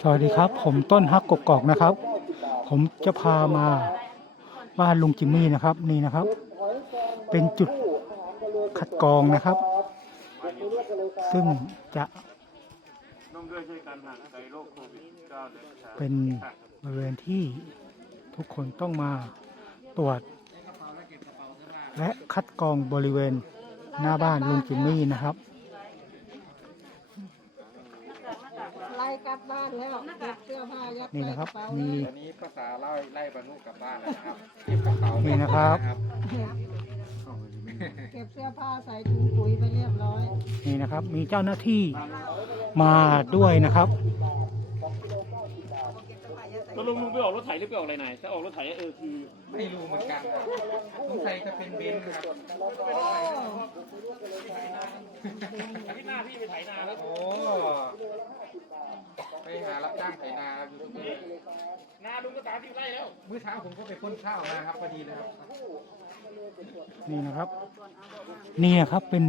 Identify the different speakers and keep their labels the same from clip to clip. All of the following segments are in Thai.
Speaker 1: สวัสดีครับ ผมต้นฮักกกอกนะครับ ผมจะพามาบ้านลุงจิมมี่นะครับนี่นะครับ เป็นจุดคัดกรองนะครับ ซึ่งจะเป็นบริเวณที่ทุกคนต้องมาตรวจ และคัดกรองบริเวณหน้าบ้านลุงจิมมี่นะครับ
Speaker 2: ไล่กลับบ้านแล้วเก็บเสื้อผ้ายัด
Speaker 1: นี่
Speaker 2: ใส่
Speaker 1: นะค
Speaker 2: ก
Speaker 1: รับ
Speaker 2: ระเป๋า
Speaker 1: มี
Speaker 3: อันนี้ภาษาไล่ไล่บรรลุกลับบ้านแล้วนะครับเก็บกระเป๋า
Speaker 1: นี่นะครับ
Speaker 2: เก็บเสื้อผ้าใส่ถุงปุ๋ยไปเรียบร้อย
Speaker 1: นี่นะครับ มีเจ้าหน้าที่มาด้วยนะครับ
Speaker 4: ตกลงลุงไปออกรถไถหรือไปออกอะไรไหนถ้าออกรถไถเออคือ
Speaker 3: ไม่รู้เหมือนกันครับสงสัยจะเป็นเบนซ์ครับ
Speaker 4: ที่หน้าพี่ไปไถนาแล้ว
Speaker 3: โอ้ไปหารับจ้างไถนาครับยูทูบเบอร์
Speaker 4: นาลุงก็ตามที่ไร่แล้ว
Speaker 3: เมื่อเช้าผมก็ไปพ่นข้าวมาครับพอดีเลยครับ
Speaker 1: นี่นะครับ นี่นะครับเป็น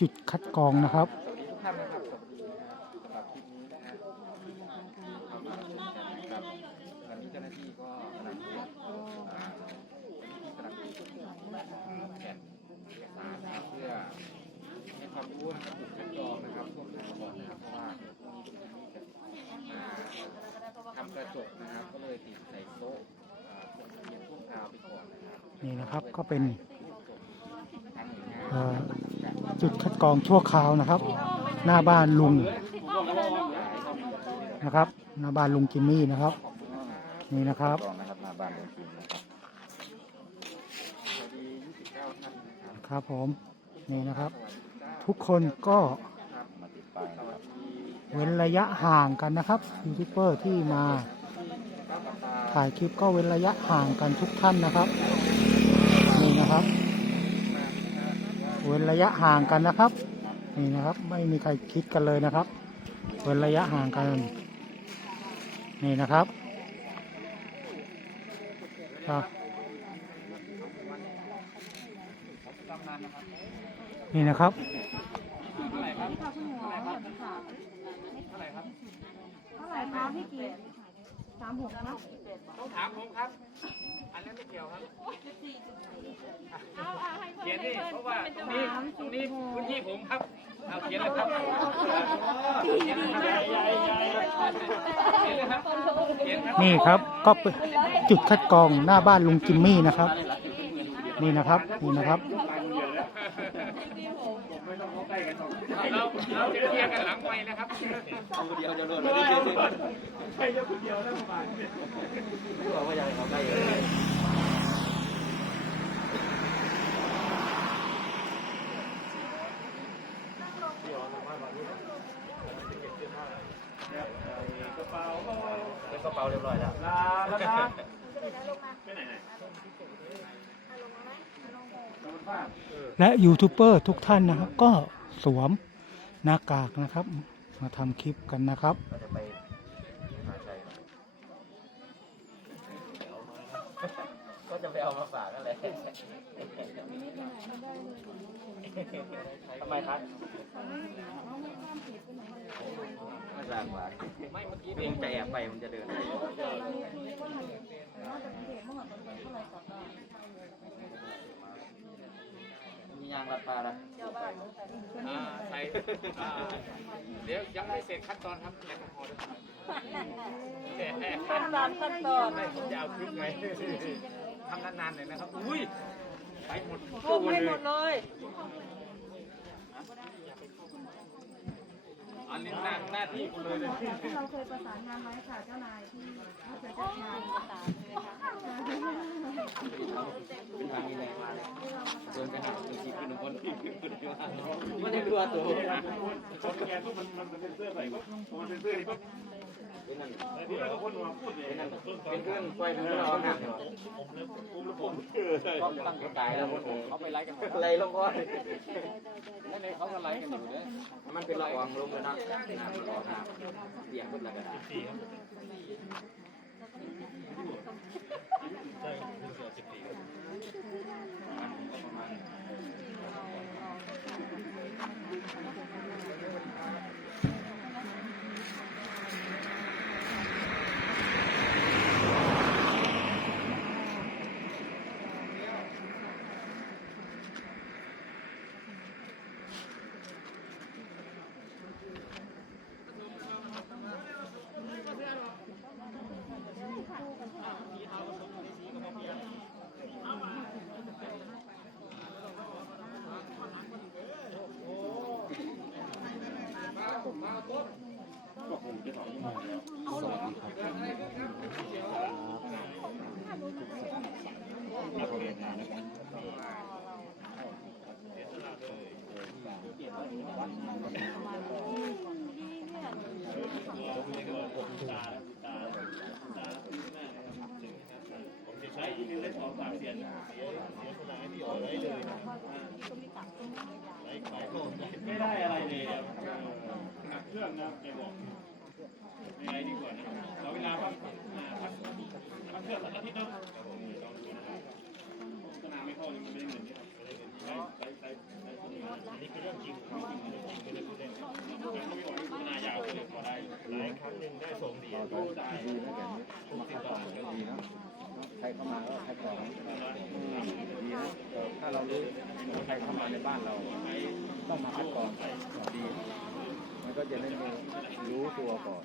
Speaker 1: จุดคัดกรองนะครับ
Speaker 3: สวัสดีทุกท่านนะครับสำหรับคลิปนี้นะฮะเอามาดูกันนะครับตอนนี้เจ้าหน้าที่ก็กำลังตรวจอ่าที่กำลังตรวจแผ่นเอกสารนะครับเพื่อให้ ความรู้นะครับจุดคัดกรองนะครับพวกทางก่อนนะครับเพราะว่าทำกระจกนะครับ ก็เลยติดใส่โต๊ะอ่าพวกเทียนพวกกาวไปก่อนนะครับ
Speaker 1: นี่นะครับก็เป็นเอ่อจุดคัดกรองชั่วคราวนะครับ หน้าบ้านลุงนะครับ หน้าบ้านลุงจิมมี่นะครับ นี่นะครับ
Speaker 3: กองนะครับหน้าบ้านลงท่านนะครับ
Speaker 1: ครับผม นี่นะครับ
Speaker 3: สวัสดี
Speaker 1: ทุกคนก็เว้นระยะห่างกันนะครับยูทูบเบอร์ที่มา
Speaker 3: ข้าวปลาปลา
Speaker 1: ถ่ายคลิปก็เว้นระยะห่างกันทุกท่านนะครับนี่นะครับ เว้นระยะห่างกันนะครับนี่นะครับ ไม่มีใครคิดกันเลยนะครับ เว้นระยะห่างกัน นี่นะครับครับ นี่นะครับ
Speaker 2: เท่าไหร่ครับพี่กีสามหกนะ
Speaker 4: ต้องถามผมครับ อันนั้นไม่เกี่ยวครับเขียนนี่เพราะว่าตรงนี้ตรงนี้พื้นที่ผมครับเอาเขียนเลยครับเขียนเลยครับนี่ครับ
Speaker 1: ก็เป็นจุดคัดกรองหน้าบ้านลุงจิมมี่นะครับ นี่นะครับนี่นะครับ
Speaker 4: เราเราจะเคลียร์กันหลังไมค์นะครับคน
Speaker 3: เดียวจะโดน
Speaker 4: ใช่จะคนเดียวแล้วประมาณ
Speaker 3: บอกว่าอยากให้เขาใกล้เลย
Speaker 4: กระเป๋า
Speaker 3: เป็นกระเป๋าเรียบร้อยแล้ว
Speaker 4: ลาแล้วนะไปไหนไหน
Speaker 1: และยูทูบเบอร์ทุกท่านนะครับ ก็สวมหน้ากากนะครับ มาทำคลิปกันนะครับ
Speaker 3: ก็จะไปเอามาฝากกันเลยทำไมครับไม่สร้างหวาไม่เมื่อกี้เองใจแอบไปมันจะเดิน มียางรัดปลาละ
Speaker 4: อ่าใส่อ่าเดี๋ยวยังไม่เสร็จขั้นตอนครับแอลกอฮอล์ด้วยขั้นตอนขั้นตอนไม่ผมจะเอาคลิปไงทำนานๆหน่อยนะครับ อุ้ยไปหมดตู้เลยอันนี้หน้าหน้าที่คุณเลยเลยที่
Speaker 2: เราเคยประสานงานไว้ค่ะเจ้านายที่เขาเคยจัดงาน
Speaker 3: เป็นทางมีแรงมาเลยเดินไปหา หนึ่งคนที่ขึ้นนที่ว่าไม่ได้รู้ว่าตัว
Speaker 4: คนแกก็มันมันเป็นเสื้อใส่ปุ๊บมันเป็นเสื้อนี่ปุ๊บ
Speaker 3: เป็นนั่น
Speaker 4: เราคนมาพูดเลย
Speaker 3: เป็นนั่นเป็นเครื่องไฟเป็นเรื่องร้อนหักเนี่ย
Speaker 4: ผมแล้วผมเออใช่
Speaker 3: ก็ตั้งกระต่ายแล้วคนเขาไปไล่กันไล่ลงก้อนนั่นเองเขาก็ไล่กันอยู่เลยมันเป็นละอองลงเลยนะน้ำละอองน้ำเบี่ยงขึ้นแล้วก็ได้
Speaker 4: ไม่ได้อะไรเลยอะหนักเครื่องนะแกบอก ยังไงดีกว่านะเราเวลาพักอ่าพักพักเครื่องสักอาทิตย์นึงสนามไม่เข้านี่มันไม่ได้เงินเนี่ยใช้ใช้ใช้ใช้อันนี้คือเรื่องจริงความจริงไม่ได้ไม่ได้พูดเล่นการไม่ไหวขนายาวก็เลยพอได้หลายครั้งหนึ่งได้สองเหรียญก็ได้
Speaker 3: ดีนะแบบนี้มาคัดกรองก็ดีเนาะใครเข้ามาก็คัดกรองอืมดีนะเออถ้าเรารู้ว่าใครเข้ามาในบ้านเราต้องมาคัดกรองดีมันก็จะได้มีรู้ตัวก่อน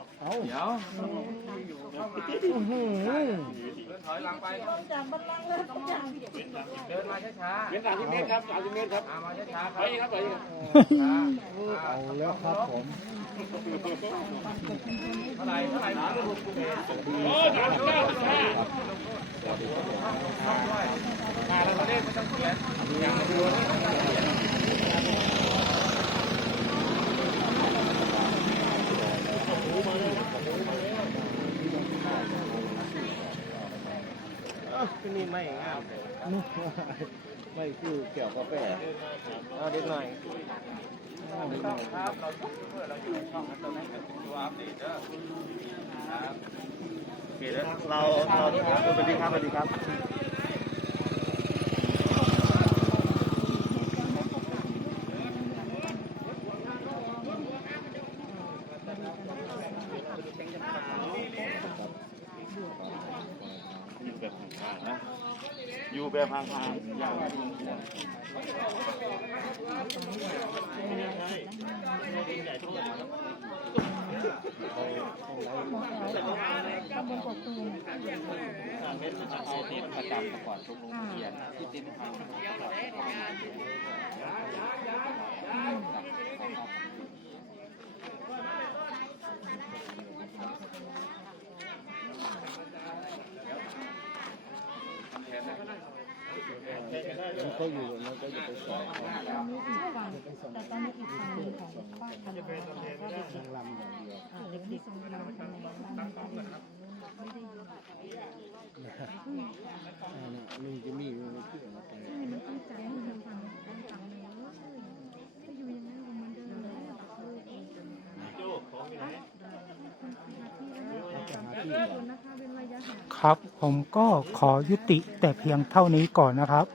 Speaker 1: เอา
Speaker 3: เดี๋ยว
Speaker 1: อื้อหือ
Speaker 3: ถอยหลังไป
Speaker 2: จากบัลลังก์เลยต้องอย่าง
Speaker 3: เดินมาช้า
Speaker 4: เว้นสามสิบเมตรครับสามสิบเมตรครับ
Speaker 3: ๆมาช้าๆ
Speaker 4: ไปครับไปครับ
Speaker 1: เอาแล้วครับผม
Speaker 3: เท่าไหร่เท่าไหร่สามสิบหกเมตร
Speaker 4: โอ้สามสิบเก้าสิบห้า
Speaker 3: มาแล้วเขาเล่นไม่ต้องเขียนอย่างเดียว
Speaker 5: นี่ไม่งามไม่คือเกี่ยวกาแฟเอาเด็กหน่อย
Speaker 3: ครับเราอยู่เพื่อเราอยู่ในช่องนั้นตอนนั้นตัวอัปเดตเด้อครับ
Speaker 5: โอเคแล้วเราเราสวัสดีครับสวัสดีครับ อยู่แบบห่างๆ นะอยู่แบบห่างๆอย่าง
Speaker 3: เอาติดประจำมาก่อนทุกโรงเรียนที่ติดทาง
Speaker 5: มันก็อยู่มันก็จะไปสอนเขา
Speaker 2: อนนี้อีกฝั่งแต่ตอนนี้อีกฝั่งของป้าคันนาก็เด็ก
Speaker 5: ลำอย่างเดียว
Speaker 2: เด็กที่ทรงเราทำไมบ้างไม่ได้ไม่ได้ยิน
Speaker 5: อ่นี่ยลุงจะมีอยู่ในเครื่องมาไป
Speaker 2: ไม่ตั้งใจให้มันฟังฟังฟังเลยก็อยู่อย่างนั้นของมันเดิมเลย
Speaker 4: โจ้ของอยู่ไหน
Speaker 1: ครับ ผมก็ขอยุติแต่เพียงเท่านี้ก่อนนะครับ